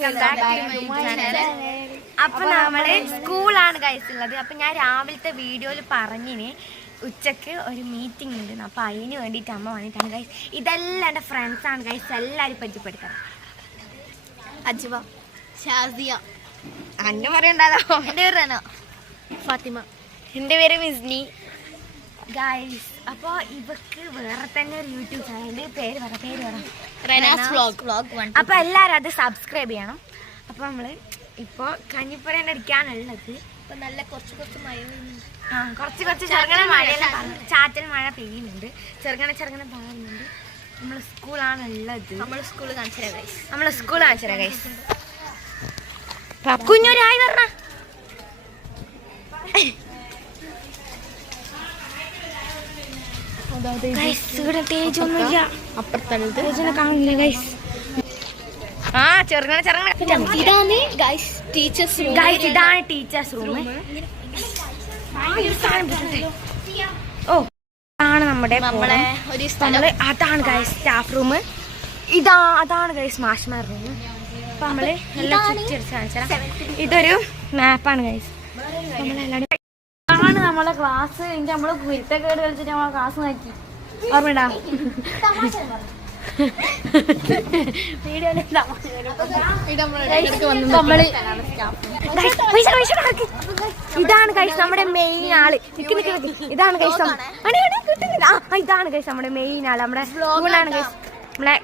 Welcome back to my channel. അപ്പൊ നമ്മള് സ്കൂളാണ് ഗൈസ് ഉള്ളത്. അപ്പൊ ഞാൻ രാവിലത്തെ വീഡിയോയിൽ പറഞ്ഞിന് ഉച്ചക്ക് ഒരു മീറ്റിംഗ് ഉണ്ട്. അപ്പൊ അതിന് വേണ്ടിയിട്ട് അമ്മ വന്നിട്ടാണ് ഗൈസ്. ഇതെല്ലാം എൻ്റെ ഫ്രണ്ട്സ് ആണ് ഗൈസ്. എല്ലാവരും പരിചയപ്പെടുത്തണം. അജ്വ, ഷാസിയ, അന്നെ പറയണ്ടല്ലോ. എൻ്റെ പേര് റന, ഫാത്തിമ, എൻ്റെ പേര് മിസ്നി ഗൈസ്. അപ്പോൾ ഇവക്ക് വേറെ തന്നെ ഒരു യൂട്യൂബ് ചാനലിൻ്റെ പേര് പറ റനാസ് വ്ലോഗ്. അപ്പോൾ എല്ലാവരും അത് സബ്സ്ക്രൈബ് ചെയ്യണം. അപ്പോൾ നമ്മൾ ഇപ്പോൾ കഞ്ഞിപ്പുരേൻ്റെ അടിക്കാനുള്ളത്. ഇപ്പം നല്ല കുറച്ച് മഴ പെയ്യുന്നുണ്ട്. കുറച്ച് ചെറുങ്ങനെ മഴയെല്ലാം ചാറ്റൽ മഴ പെയ്യുന്നുണ്ട്. ചെറുങ്ങനെ പാടുന്നുണ്ട്. നമ്മൾ സ്കൂളാണ് ഉള്ളത്. നമ്മൾ സ്കൂൾ കാണിച്ചു ഗൈസ്. നമ്മൾ സ്കൂൾ കാണിച്ചു തരാം ഗൈസ്. കുഞ്ഞൊരായി പറഞ്ഞ തേജൊന്നുമില്ല. തേജിനെ കാണില്ല ഗൈസ്. ചെറുങ്ങനെ ഇതാണ് ഗൈസ് ടീച്ചേഴ്സ് റൂം. ഗൈസ് ഇതാണ് ടീച്ചേഴ്സ് റൂം. ഓ ഇതാണ് നമ്മുടെ ഒരു അതാണ് ഗൈസ് സ്റ്റാഫ് റൂം. അതാണ് ഗൈസ് മാഷ്മാർ റൂം. അപ്പൊ നമ്മള് എല്ലാം ചുറ്റിയടിച്ച് കാണിച്ചാൽ ഇതൊരു മാപ്പാണ് ഗൈസ്. ഇതാണ് നമ്മളെ ക്ലാസ്. എനിക്ക് നമ്മള് കുരുത്തക്കേട് കളിച്ചിട്ട് നമ്മളെ ക്ലാസ് നോക്കി ഓർമ്മയിടാ. ഇതാണ് കൈസ് നമ്മുടെ മെയിൻ ആള്. ഇതാണ് കൈസ് ഇതാണ് കൈസ് നമ്മുടെ മെയിൻ ആള്. നമ്മുടെ സ്കൂളാണ് കൈസ് നമ്മളെ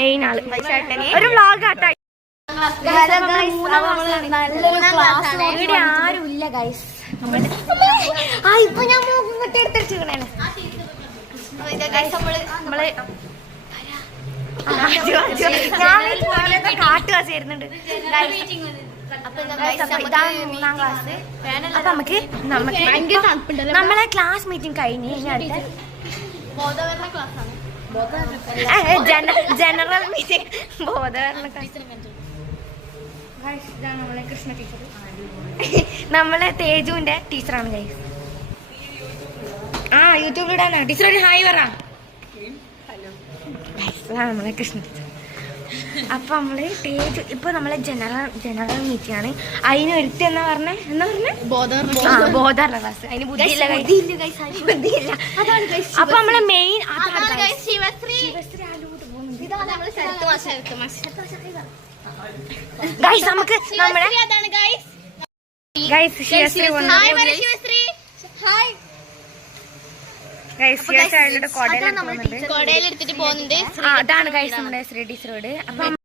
മെയിൻ ആള്. ഒരു വ്ലോഗ് ആട്ടോ. ഇവിടെ ആരും ഇല്ല ഗൈസ്. ഇപ്പൊ ഞാൻ മൂക്കിട്ട് എടുത്തിരിക്കണേ. നമ്മള് കാട്ടുകാശ് വരുന്നുണ്ട്. ഇതാണ് 3ാം ക്ലാസ്. അപ്പൊ നമുക്ക് നമ്മളെ ക്ലാസ് മീറ്റിംഗ് കഴിഞ്ഞ് അടുത്ത ജനറൽ മീറ്റിംഗ് ബോധവരണ ക്ലാസ്. നമ്മളെ കൃഷ്ണ ടീച്ചർ, നമ്മളെ തേജുവിന്റെ ടീച്ചറാണ് ഗൈസ്. യൂട്യൂബിലിടാനാ ടീച്ചർ. ഒരു ഹായ് പറ. നമ്മളെ കൃഷ്ണ ടീച്ചർ. അപ്പൊ നമ്മള് തേജു ഇപ്പൊ നമ്മളെ ജനറൽ മീറ്റിംഗ് ആണ്. അതിന് ഒരുത്തി എന്താ പറഞ്ഞേ ബോധവരണ ക്ലാസ്. അതിന് ബുദ്ധിയില്ല. അപ്പൊ നമ്മളെ മെയിൻ ഗൈസ് നമുക്ക് നമ്മുടെ ഗൈസ് കൊടയിലെടുത്തിട്ട് പോകുന്നുണ്ട്. അതാണ് ഗൈസ് നമ്മുടെ ശ്രീ ടീച്ചറോട്. അപ്പൊ